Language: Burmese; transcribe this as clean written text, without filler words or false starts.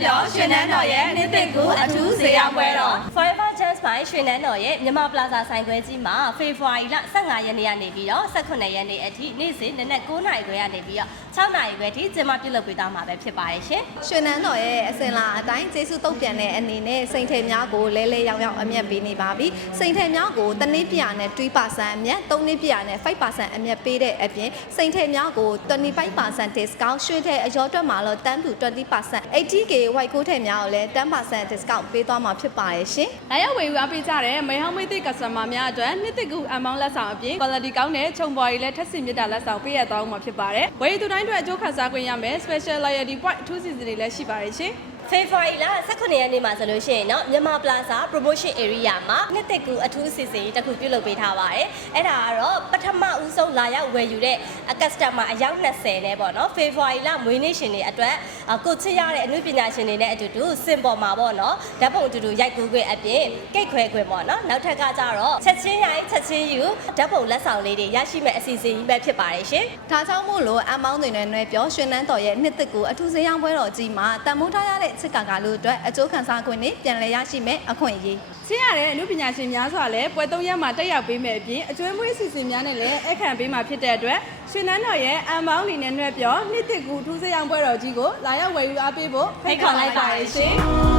ပြောရွှေနန်းတော်ရဲ့နှစ်သိကူအထူးဈေးရောက်ပွဲတော် Forever Chance မှာရွှေနန်းတော်ရဲ့မြန်မာပလာဇာဆိုင်ခွဲကြီးမှာဖေဖော်ဝါရီလ15ရက်နေ့ကနေပြီးတော့18ရက်နေ့အထိနေ့စဉ်နနက်9:00နာရီခွဲကနေပြီးတော့6:00နာရီခွဲထိကျင်းပပြုလုပ်ပေးသွားမှာပဲဖြစ်ပါတယ်ရှင်ရွှေနန်းတော်ရဲ့အစင်လာအတိုင်းကျေးဇူးတုတ်ပြန်တဲ့အနေနဲ့စိန်ထည်များကိုလဲလဲရောက်ရောက်အမြတ်ပေးနေပါပြီစိန်ထည်များကိုတစ်နေ့ပြနဲ့2%အမြတ်3နေ့ပြနဲ့5%အမြတ်ပေးတဲ့အပြင်စိန်ထည်များကို25% discount ရွှေထည်အရောတွက်မှာတော့10 to 20% 80k white coat ထည်များကိုလည်း10% discount ပေးသွားမှာဖြစ်ပါတယ်ရှင်။လာရောက်ဝယ်ယူအားပေးကြတဲ့မိဟောင်းမိသည့် customer များအတွက်နှစ်သိကူအမောင်းလက်ဆောင်အပြင် quality ကောင်းတဲ့ခြုံပေါ်ရီလည်းထက်စီမြစ်တာလက်ဆောင်ပေးရသွားမှာဖြစ်ပါတယ်။ဝယ်ယူသူတိုင်းအတွက်အကျိုးခံစားခွင့်ရမယ် special loyalty point အထူးစီစဉ်တွေလည်းရှိပါတယ်ရှင်။ဖေဖော်ဝါရီလ18ရက်နေ့မှာဆိုလို့ရှိရင်เนาะမြန်မာပလာဇာ promotion area မှာနှစ်သက်ကူအထူးစီစဉ်တစ်ခုပြုလုပ်ပေးထားပါတယ်အဲ့ဒါကတော့ပထမဦးဆုံးလာရောက်ဝယ်ယူတဲ့ customer အယောက်20နဲ့ပေါ့เนาะဖေဖော်ဝါရီလမွေးနေ့ရှင်တွေအတွက်ကိုချစ်ရတဲ့အမှုပညာရှင်တွေနဲ့အတူတူစင်ပေါ်မှာပေါ့เนาะဓာတ်ပုံအတူတူရိုက်ကူးခွင့်အပြင်ကိတ်ခွဲခွင့်ပေါ့เนาะနောက်ထပ်ကကြတော့ချက်ချင်းရိုက်ချက်ချင်းယူဓာတ်ပုံလက်ဆောင်လေးတွေရရှိမဲ့အစီအစဉ်ကြီးပဲဖြစ်ပါတယ်ရှင်ဒါကြောင့်မို့လို့အမောင်းတွေနဲ့နှွဲပြောရွှေနန်းတော်ရဲ့နှစ်သက်ကူအထူးဈေးရောက်ပွဲတော်ကြီးမှာတန်မိုးထားရတဲ့စစ်ကာကလူအတွက်အကျိုးခံစားခွင့်နဲ့ပြန်လည်ရရှိမဲ့အခွင့်အရေးဆင်းရတဲ့အမှုပညာရှင်များစွာလည်းပွဲ3ရက်မှာတက်ရောက်ပေးမယ်အပြင်အကျွေးမွေးအစီအစဉ်များနဲ့လည်းအခမ်းပေးမှာဖြစ်တဲ့အတွက်ရွှေနန်းတော်ရဲ့အမောင်းအနေနဲ့နှွဲပြောနှစ်သက်ကူအထူးဈေးရောက်ပွဲတော်ကြီးကိုလာရောက်ဝယ်ယူအားပေးဖို့ဖိတ်ခေါ်လိုက်ပါရရှင်